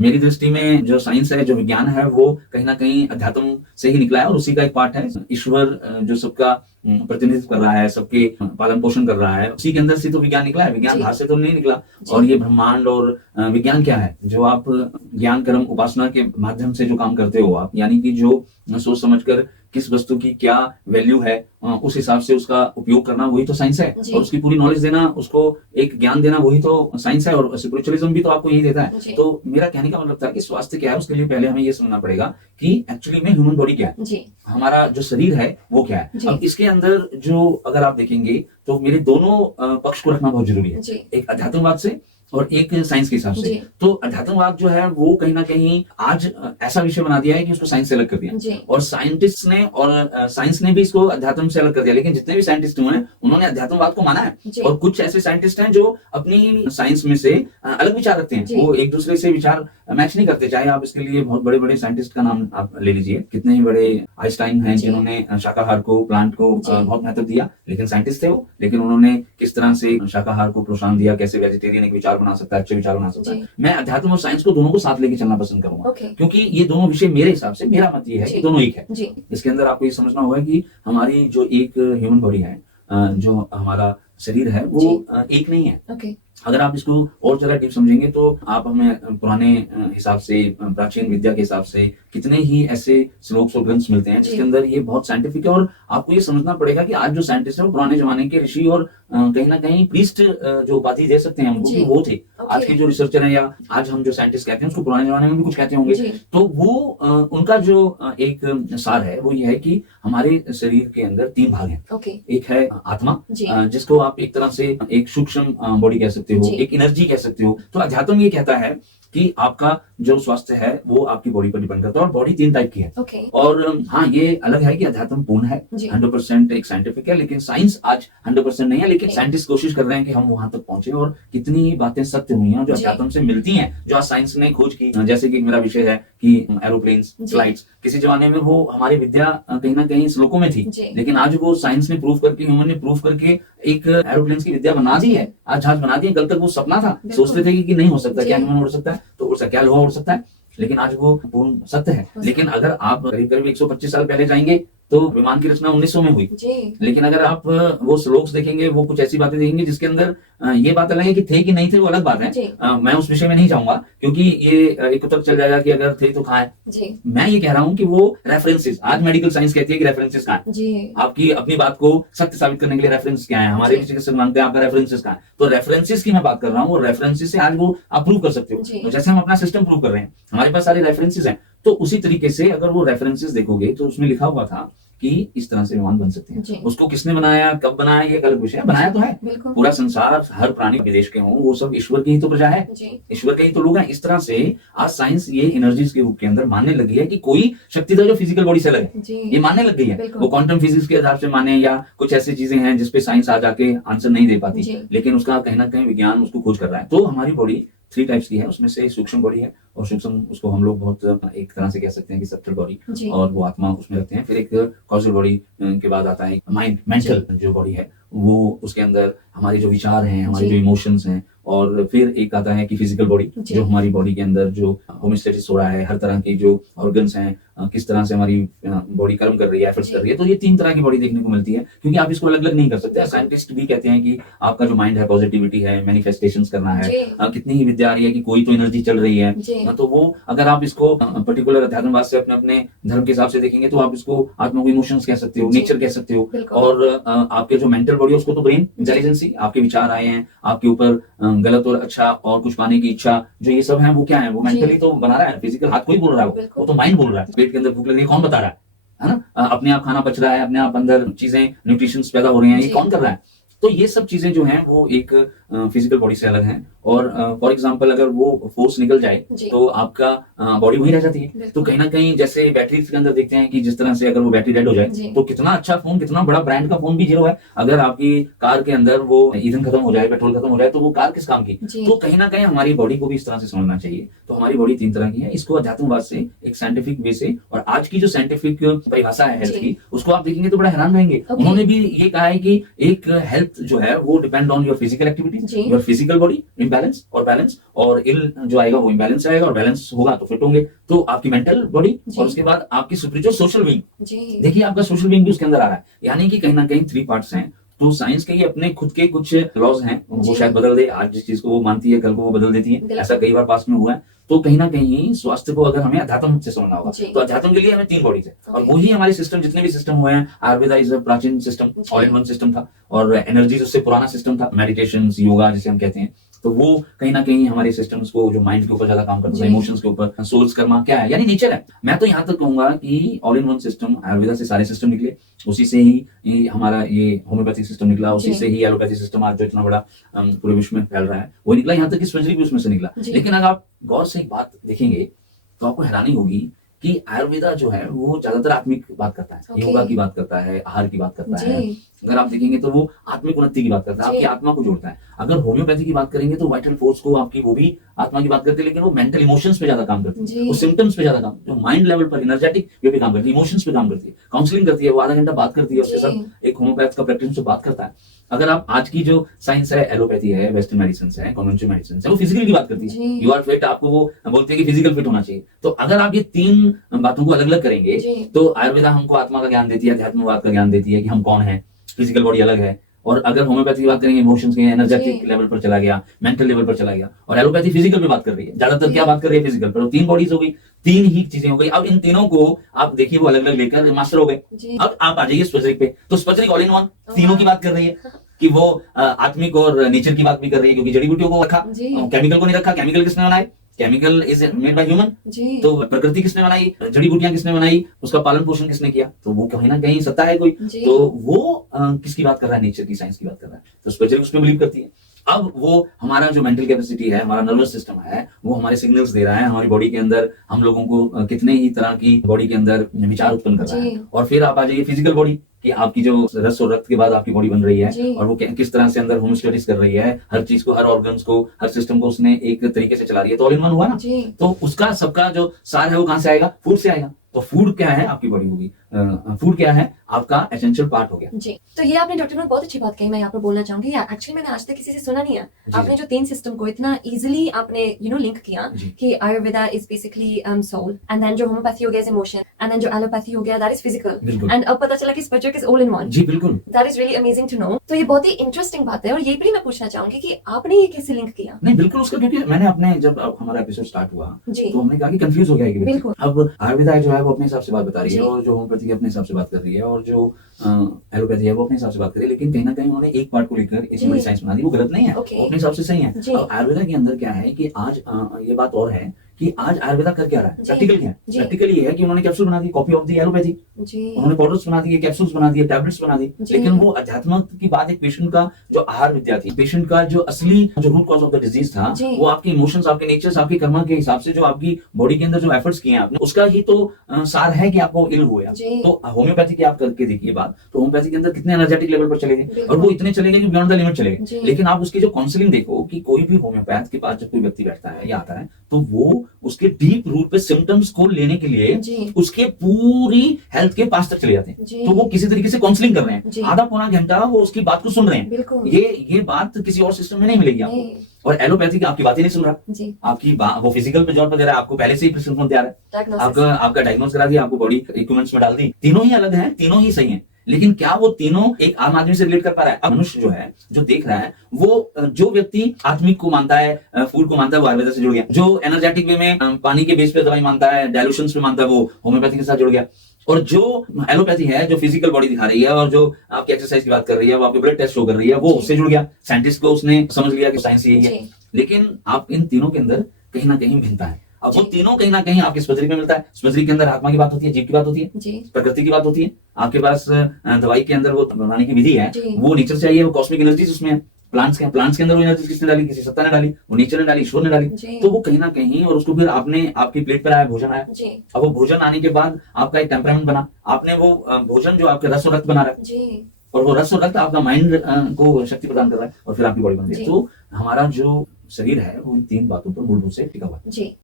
मेरी दृष्टि में जो साइंस है, जो विज्ञान है, वो कहीं ना कहीं अध्यात्म से ही निकला है और उसी का एक पार्ट है। ईश्वर जो सबका प्रतिनिधित्व कर रहा है, सबके पालन पोषण कर रहा है, उसी के अंदर से तो विज्ञान निकला है। विज्ञान बाहर से तो नहीं निकला। और ये ब्रह्मांड और विज्ञान क्या है, जो आप ज्ञान कर्म उपासना के माध्यम से जो काम करते हो आप, यानी कि जो सोच समझकर किस वस्तु की क्या वैल्यू है उस हिसाब से उसका उपयोग करना, वही तो साइंस है। और उसकी पूरी नॉलेज देना, उसको एक ज्ञान देना, वही तो साइंस है। और स्पिरिचुअलिज्म भी तो आपको यही देता है। तो मेरा कहने का मतलब था कि स्वास्थ्य क्या है, उसके लिए पहले हमें ये समझना पड़ेगा कि एक्चुअली में ह्यूमन बॉडी क्या है, हमारा जो शरीर है वो क्या है। अब इसके अंदर जो अगर आप देखेंगे तो मेरे दोनों पक्ष को रखना बहुत जरूरी है, एक अध्यात्मवाद से और एक साइंस के हिसाब से। तो अध्यात्मवाद जो है वो कहीं ना कहीं आज ऐसा विषय बना दिया है कि उसको साइंस से अलग कर दिया, और साइंटिस्ट ने और साइंस ने भी इसको अध्यात्म से अलग कर दिया। लेकिन जितने भी साइंटिस्ट हुए हैं उन्होंने अध्यात्मवाद को माना है। और कुछ ऐसे साइंटिस्ट हैं जो अपनी साइंस में से अलग विचार रखते हैं, वो एक दूसरे से विचार मैच नहीं करते। चाहे आप इसके लिए बहुत बड़े बड़े साइंटिस्ट का नाम आप ले लीजिए, कितने ही बड़े आइंस्टाइन हैं जिन्होंने शाकाहार को, प्लांट को बहुत महत्व दिया, लेकिन साइंटिस्ट थे वो। लेकिन उन्होंने किस तरह से शाकाहार को प्रोत्साहन दिया, कैसे वेजिटेरियन एक विचार बना सकता है, अच्छे विचार बना सकता है। मैं अध्यात्म और साइंस को दोनों को साथ लेके चलना पसंद करूंगा, क्योंकि ये दोनों विषय मेरे हिसाब से, मेरा मत ये है कि दोनों एक है। इसके अंदर आपको ये समझना होगा कि हमारी जो एक ह्यूमन बॉडी है, जो हमारा शरीर है, वो एक नहीं है। अगर आप इसको और ज्यादा डीप समझेंगे तो आप हमें पुराने हिसाब से, प्राचीन विद्या के हिसाब से कितने ही ऐसे श्लोक और ग्रंथ मिलते हैं जिसके अंदर ये बहुत साइंटिफिक है। और आपको ये समझना पड़ेगा कि आज जो साइंटिस्ट है वो पुराने जमाने के ऋषि और कहीं ना कहीं प्रीस्ट जो उपाधि दे सकते हैं हमको, वो थे। आज के जो रिसर्चर है या आज हम जो साइंटिस्ट कहते हैं उसको पुराने जमाने में भी कुछ कहते होंगे। तो वो उनका जो एक सार है वो ये है कि हमारे शरीर के अंदर 3 भाग हैं। एक है आत्मा, जिसको आप एक तरह से एक सूक्ष्म बॉडी कह सकते हो, एक एनर्जी कह सकते हो। तो अध्यात्म ये कहता है कि आपका जो स्वास्थ्य है वो आपकी बॉडी पर डिपेंड करता है। और बॉडी 3 टाइप की है। और हाँ, ये अलग है कि अध्यात्म पूर्ण है, 100% एक साइंटिफिक है, लेकिन साइंस आज 100% नहीं है। लेकिन साइंटिस्ट कोशिश कर रहे हैं कि हम वहां तक पहुंचे। और कितनी बातें सत्य हुई हैं जो अध्यात्म से मिलती हैं, जो आज साइंस ने खोज की। जैसे कि मेरा विषय है कि एरोप्लेन्स, फ्लाइट्स, किसी जमाने में वो हमारी विद्या कहीं ना कहीं श्लोकों में थी, लेकिन आज वो साइंस ने प्रूव करके, ह्यूमन ने प्रूव करके एक एरोप्लेन की विद्या बना दी है। आज जहाज बना दिए। कल तक वो सपना था, सोचते थे कि नहीं हो सकता, क्या ह्यूमन उड़ सकता है, तो उड़ सकता, क्या लोहा उड़ सकता है, लेकिन आज वो पूर्ण सत्य है। लेकिन अगर आप करीब करीब 125 साल पहले जाएंगे तो विमान की रचना 1900 में हुई। लेकिन अगर आप वो श्लोक्स देखेंगे, वो कुछ ऐसी बातें देखेंगे जिसके अंदर ये बात अलग है कि थे कि नहीं थे, वो अलग बात है। मैं उस विषय में नहीं जाऊंगा, क्योंकि ये एक तक चल जाएगा कि अगर थे तो कहाँ है। मैं ये कह रहा हूँ कि वो रेफरेंसेस, आज मेडिकल साइंस कहती है कि रेफरेंसेस कहाँ है, आपकी अपनी बात को सत्य साबित करने के लिए रेफरेंस क्या है, हमारे चिकित्सक मांगते हैं आपका रेफरेंसेस कहाँ है। तो रेफरेंसेस की मैं बात कर रहा हूँ, और रेफरेंसेस से आज वो आप प्रूव कर सकते हो। तो जैसे हम अपना सिस्टम प्रूव कर रहे हैं, हमारे पास सारे रेफरेंसेस हैं, तो उसी तरीके से अगर वो रेफरेंसेस देखोगे तो उसमें लिखा हुआ था कि इस तरह से विमान बन सकते हैं। उसको किसने बनाया, कब बनाया, ये अलग विषय है। बनाया तो है, पूरा संसार, हर प्राणी विदेश के हों, वो सब ईश्वर की ही तो प्रजा है, ईश्वर के ही तो लोग हैं। इस तरह से आज साइंस ये एनर्जीज के रूप के अंदर मानने लगी है कि कोई शक्ति था जो फिजिकल बॉडी से अलग है, ये मानने लग गई है। वो क्वांटम फिजिक्स के आधार से माने, या कुछ ऐसी चीजें हैं जिसपे साइंस आज आके आंसर नहीं दे पाती, लेकिन उसका कहीं ना कहीं विज्ञान उसको खोज कर रहा है। तो हमारी बॉडी 3 टाइप्स की है, उसमें से सूक्ष्म बॉडी है, और सूक्ष्म उसको हम लोग बहुत एक तरह से कह सकते हैं कि सब्टल बॉडी, और वो आत्मा उसमें रखते हैं। फिर एक कॉजल बॉडी के बाद आता है माइंड, मेंटल जो बॉडी है, वो उसके अंदर हमारे जो विचार हैं, हमारे जो इमोशंस हैं। और फिर एक आता है कि फिजिकल बॉडी, जो हमारी बॉडी के अंदर जो होमियोस्टेसिस हो रहा है, हर तरह की जो ऑर्गन्स हैं, किस तरह से हमारी बॉडी कर्म कर रही है, एफर्ट्स कर रही है। तो ये 3 तरह की बॉडी देखने को मिलती है, क्योंकि आप इसको अलग अलग नहीं कर सकते। साइंटिस्ट भी कहते हैं कि आपका जो माइंड है, पॉजिटिविटी है, मैनिफेस्टेशंस करना है, कितनी ही विद्या आ रही है कि कोई तो एनर्जी चल रही है। तो वो अगर आप इसको पर्टिकुलर अध्यात्मवाद से अपने अपने धर्म के हिसाब से देखेंगे तो आप इसको आत्मा को इमोशंस कह सकते हो, नेचर कह सकते हो। और आपके जो मेंटल बॉडी है उसको तो ब्रेन, इंटेलिजेंसी, आपके विचार आए हैं आपके ऊपर, गलत और अच्छा और कुछ पाने की इच्छा, जो ये सब है वो क्या है, वो मेंटली तो बना रहा है। फिजिकल हाथ कोई बोल रहा है, वो तो माइंड बोल रहा है। पेट के अंदर भूख लग रही है, कौन बता रहा है ना। अपने आप खाना पच रहा है, अपने आप अंदर चीजें, न्यूट्रिशंस पैदा हो रहे हैं, ये कौन कर रहा है। तो ये सब चीजें जो हैं वो एक फिजिकल बॉडी से अलग हैं। और फॉर एग्जांपल अगर वो फोर्स निकल जाए तो आपका बॉडी वही रह जाती है। तो कहीं ना कहीं जैसे बैटरी के अंदर देखते हैं कि जिस तरह से अगर वो बैटरी डेड हो जाए तो कितना अच्छा फोन, कितना बड़ा ब्रांड का फोन भी जीरो है। अगर आपकी कार के अंदर वो ईंधन खत्म हो जाए, पेट्रोल खत्म हो जाए, तो वो कार किस काम की। तो कहीं ना कहीं हमारी बॉडी को भी इस तरह से समझना चाहिए। तो हमारी बॉडी 3 तरह की है। इसको अध्यात्मवाद से, एक साइंटिफिक वे से, और आज की जो साइंटिफिक परिभाषा है हेल्थ की, उसको आप देखेंगे तो बड़ा हैरान रहेंगे। उन्होंने भी ये कहा है कि एक हेल्थ हेल्थ जो है वो डिपेंड ऑन योर फिजिकल जी। Activity, your physical body imbalance और बैलेंस, और इल जो आएगा वो इम्बैलेंस आएगा, और बैलेंस होगा तो फिट होंगे। तो आपकी मेंटल बॉडी जी। और उसके बाद आपकी स्पिरिचुअल सोशल बीइंग, जी। देखिए आपका सोशल बीइंग भी उसके अंदर आ रहा है, यानी कि कहीं ना कहीं 3 पार्ट्स हैं। तो साइंस के ये अपने खुद के कुछ लॉज हैं, वो जी। शायद बदल दे, आज जिस चीज को वो मानती है कल को वो बदल देती है, बिल्कुल। ऐसा कई बार पास्ट में हुआ है। तो कहीं ना कहीं स्वास्थ्य को अगर हमें अध्यात्म से समझना होगा, जी। तो अध्यात्म के लिए हमें 3 बॉडीज है, और ओके। वही हमारे सिस्टम, जितने भी सिस्टम हुए हैं, आयुर्वेदा इज प्राचीन सिस्टम, जी। ऑल इन वन सिस्टम था, और एनर्जी उससे पुराना सिस्टम था, मेडिटेशन, योगा जिसे हम कहते हैं। तो वो कहीं ना कहीं हमारे सिस्टम्स को, जो माइंड के ऊपर ज्यादा काम करता है, जी। इमोशंस के ऊपर, सोल्स कर्मा क्या है, यानी नेचर है। मैं तो यहाँ तक कहूंगा कि all in one system, Ayurveda से सारे सिस्टम निकले, उसी से ही ये हमारा ये होम्योपैथिक सिस्टम निकला, उसी जी। से ही एलोपैथी सिस्टम आज जो इतना बड़ा पूरे विश्व में फैल रहा है वो निकला, यहाँ तक कि सर्जरी भी उसमें से निकला। जी। लेकिन अगर आप गौर से एक बात देखेंगे तो आपको हैरानी होगी कि आयुर्वेदा जो है वो ज्यादातर आत्मिक बात करता है, ओके। योगा की बात करता है, आहार की बात करता है। जी। अगर आप देखेंगे तो वो आत्मिक उन्नति की बात करता है, जी। आपकी आत्मा को जोड़ता है। अगर होम्योपैथी की बात करेंगे तो वाइटल फोर्स को, आपकी वो भी आत्मा की बात करते हैं, लेकिन वो मेंटल इमोशंस पे ज्यादा काम करती है, जी। वो सिम्टम्स पे ज्यादा काम, जो माइंड लेवल पर एनर्जेटिक वे पे काम करती है, इमोशंस पे काम करती है, काउंसलिंग करती है, वो आधा घंटा बात करती है उसके जी। साथ, एक होम्योपैथ का प्रैक्टिस से बात करता है। अगर आप आज की जो साइंस है, एलोपैथी है, वेस्टर्न मेडिसिन है, कन्वेंशनल मेडिसिन है, वो फिजिकल की बात करती है, जी। यू आर फिट, आपको वो बोलती है कि फिजिकल फिट होना चाहिए। तो अगर आप ये 3 बातों को अलग अलग करेंगे, जी। तो आयुर्वेदा हमको आत्मा का ज्ञान देती है, अध्यात्मवाद का ज्ञान देती है कि हम कौन है, फिजिकल बॉडी अलग है। और अगर होम्योपैथी की बात करेंगे, इमोशंस के, एनर्जेटिक जी। लेवल पर चला गया, मेंटल लेवल पर चला गया, और एलोपैथी फिजिकल पे बात कर रही है, ज्यादातर जी। क्या बात कर रही है, फिजिकल पर। 3 बॉडीज हो गई, 3 ही चीजें हो गई। अब इन तीनों को आप देखिए वो अलग अलग लेकर मास्टर हो गए। जी। अब आप आ जाइए स्पजरिक पे, तो स्पजरिक ऑल इन वन तीनों की बात कर रही है कि वो आत्मिक और नेचर की बात भी कर रही है, क्योंकि जड़ी बूटियों को रखा, जी। केमिकल को नहीं रखा। केमिकल किसने बनाए? Chemical is made by human. जी। तो प्रकृति किसने बनाई, जड़ी बूटियां किसने बनाई, उसका पालन पोषण किसने किया, तो वो कहीं ना कहीं सत्ता है कोई। जी। तो वो किसकी बात कर रहा है, नेचर की, साइंस की बात कर रहा है। तो स्पिरिचुअल उसमें बिलीव करती है। अब वो हमारा जो मेंटल कैपेसिटी है, हमारा नर्वस सिस्टम है, वो हमारे सिग्नल्स दे रहा है हमारी बॉडी के अंदर, हम लोगों को कितने ही तरह की बॉडी के अंदर विचार उत्पन्न कर रहा है। जी। और फिर आप आ जाइए फिजिकल बॉडी, कि आपकी जो रस और रक्त के बाद आपकी बॉडी बन रही है, जी। और वो किस तरह से अंदर होमोस्टेसिस कर रही है, हर चीज को, हर ऑर्गन्स को, हर सिस्टम को उसने एक तरीके से चला रही है। तो ऑल इन वन हुआ ना। जी। तो उसका सबका जो सार है वो कहां से आएगा? फूड से आएगा। तो फूड क्या है? आपकी बॉडी होगी। फूड क्या है? आपका एसेंशियल पार्ट हो गया। जी। तो ये आपने डॉक्टर ने बहुत अच्छी बात कही, मैं यहाँ पर बोलना चाहूंगी। एक्चुअली मैंने आज तक किसी से सुना नहीं है। जी। आपने जो 3 सिस्टम को इतना इजीली आपने लिंक किया जी। कि Ayurveda is basically soul, and then जो होम्योपैथी हो गया इज इमोशन, एंड देन जो एलोपैथी हो गया दैट इज फिजिकल, बिल्कुल। एंड अब पता चला कि spiritual is all in one. जी बिल्कुल। That is really amazing to know. तो ये बहुत ही इंटरेस्टिंग बात है, और यही भी मैं पूछना चाहूंगी कि आपने ये कैसे लिंक किया? नहीं बिल्कुल उसका, क्योंकि मैंने अपने जब अब हमारा एपिसोड स्टार्ट हुआ जी। तो हमने कहा कि कंफ्यूज हो गया है कि व्यक्ति। बिल्कुल। अब आयुर्वेदा जो है वो अपने हिसाब से बात बता रही है, जी। और जो होम्योपैथी अपने हिसाब से बात कर रही है, और जो एलोपैथी है वो अपने हिसाब से बात कर रही है। लेकिन कहीं ना कहीं उन्होंने एक पार्ट को लेकर इतनी जी। बड़ी साइंस बना दी, वो गलत नहीं है, ओके। वो अपने हिसाब से सही है। जी। अब आयुर्वेदा के अंदर क्या है कि आज ये बात और है कि आज आयुर्वेदा कर क्या रहा है, जी। प्रैक्टिकल क्या है? जी। प्रैक्टिकल ये है कि उन्होंने कैप्सूल बना दी, कॉपी ऑफ दी एलोपैथी। जी। उन्होंने पाउडर्स बना दिए, कैप्सूल्स बना दिए, टैबलेट्स बना दी। जी। लेकिन वो अध्यात्म की बात, एक पेशेंट का जो आहार विद्या थी, पेशेंट का जो असली जो root cause of the disease था, जी। वो आपके इमोशंस, आपके नेचर्स, आपके कर्म के हिसाब से जो आपकी बॉडी के अंदर जो एफर्ट्स किए हैं आपने, उसका ही तो सार है कि आपको इल हुआ। जी। तो होम्योपैथी की आप करके देखिए बात, तो होम्योपैथी के अंदर कितने एनर्जेटिक लेवल पर चले गए, बिल्कुल। और वो इतने चले गए कि बियॉन्ड द लिमिट चले जी। गए। लेकिन आप उसकी जो काउंसलिंग देखो कि कोई भी होम्योपैथ के पास जब कोई व्यक्ति बैठता है या आता है, तो वो उसके डीप रूट पे सिम्टम्स को लेने के लिए जी। उसके पूरी हेल्थ के पास तक चले जाते हैं। जी। तो वो किसी तरीके से काउंसलिंग कर रहे जी। हैं, आधा पौना घंटा वो उसकी बात को सुन रहे हैं। बिल्कुल। ये बात किसी और सिस्टम में नहीं मिलेगी आपको। नहीं। और एलोपैथी की आपकी बात ही नहीं सुन रहा, जी। आपकी वो फिजिकल पे जोर पर दे रहा है, आपको पहले से ही प्रिस्क्रिप्शन दे रहा है, डायग्नोसिस। आपका डायग्नोस करा दिया, आपको बॉडी इक्विपमेंट्स में डाल दी। तीनों ही अलग हैं, तीनों ही सही हैं, लेकिन क्या वो तीनों एक आम आदमी से रिलेट कर पा रहा है? अब मनुष्य जो है, जो देख रहा है, वो जो व्यक्ति आत्मिक को मानता है, फूड को मानता है, वो आयुर्वेदा से जुड़ गया। जो एनर्जेटिक वे में पानी के बेस पे दवाई मानता है, डायलूशन पे मानता है, वो होम्योपैथी के साथ जुड़ गया। और जो एलोपैथी है, जो फिजिकल बॉडी दिखा रही है, और जो आपकी एक्सरसाइज की बात कर रही है, वो आपके ब्लड टेस्ट शो कर रही है, वो जी। उससे जुड़ गया। साइंटिस्ट को उसने समझ लिया कि साइंस यही है। जी। लेकिन आप इन तीनों के अंदर कहीं ना कहीं भिन्नता है। अब वो जी। तीनों कहीं ना कहीं आपके स्पजरी में मिलता है। स्पजरी के अंदर आत्मा की बात होती है, जीव की बात होती है, जी। प्रकृति की बात होती है। आपके पास दवाई के अंदर वो बनाने की विधि है, जी। वो नेचर से आई है, वो कॉस्मिक एनर्जीज उसमें है। प्लांट्स के अंदर वो एनर्जी किसने डाली? किसी सत्ता ने डाली, वो नेचर ने डाली, ईश्वर ने डाली। जी। तो वो कहीं ना कहीं, और उसको फिर आपकी प्लेट पर आया, भोजन आया। जी। अब वो भोजन आने के बाद आपका एक टेम्परामेंट बना, आपने वो भोजन जो आपके रस और रक्त बना रहा है, जी। और वो रस और रक्त आपका माइंड को शक्ति प्रदान कर रहा है, और फिर आपकी बॉडी बन रही है। जी। तो हमारा जो शरीर है वो इन 3 बातों पर मूल रूप से टिका हुआ है। जी।